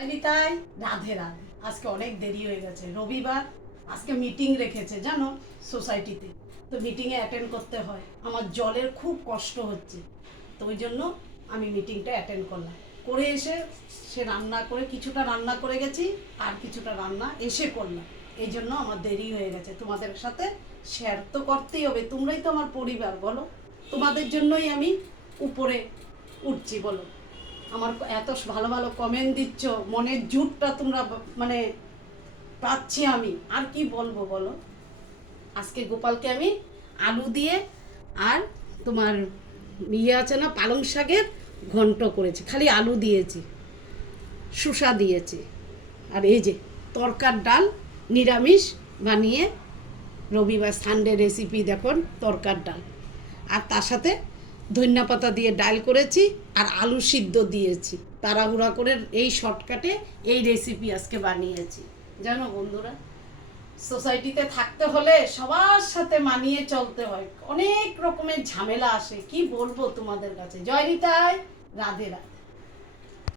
তাই রাধে রাধে। আজকে অনেক দেরি হয়ে গেছে, রবিবার। আজকে মিটিং রেখেছে জানো সোসাইটিতে, তো মিটিংয়ে অ্যাটেন্ড করতে হয়। আমার জলের খুব কষ্ট হচ্ছে, তো ওই জন্য আমি মিটিংটা অ্যাটেন্ড করলাম। করে এসে সে রান্না করে, কিছুটা রান্না করে গেছি আর কিছুটা রান্না এসে করলাম। এই জন্য আমার দেরি হয়ে গেছে। তোমাদের সাথে শেয়ার তো করতেই হবে, তোমরাই তো আমার পরিবার বলো। তোমাদের জন্যই আমি উপরে উঠছি বলো। আমার এত ভালো ভালো কমেন্ট দিচ্ছ, মনের জুটটা তোমরা মানে পাচ্ছি আমি, আর কি বলবো বলো। আজকে গোপালকে আমি আলু দিয়ে আর তোমার ইয়ে আছে না পালং শাকের ঘন্ট করেছি, খালি আলু দিয়েছি, শুষা দিয়েছি, আর এই যে তরকার ডাল নিরামিষ বানিয়ে, রবিবার সানডে রেসিপি দেখুন, তরকার ডাল, আর তার সাথে ধনিয়া পাতা দিয়ে ডাল করেছি আর আলু সিদ্ধ দিয়েছি। তাড়াহুড়া করে এই শর্টকাটে এই রেসিপি আজকে বানিয়েছি। জানো বন্ধুরা, সোসাইটিতে থাকতে হলে সবার সাথে মানিয়ে চলতে হয়, অনেক রকমের ঝামেলা আসে, কি বলবো তোমাদের কাছে। জয় নিতাই, রাধে রাধে।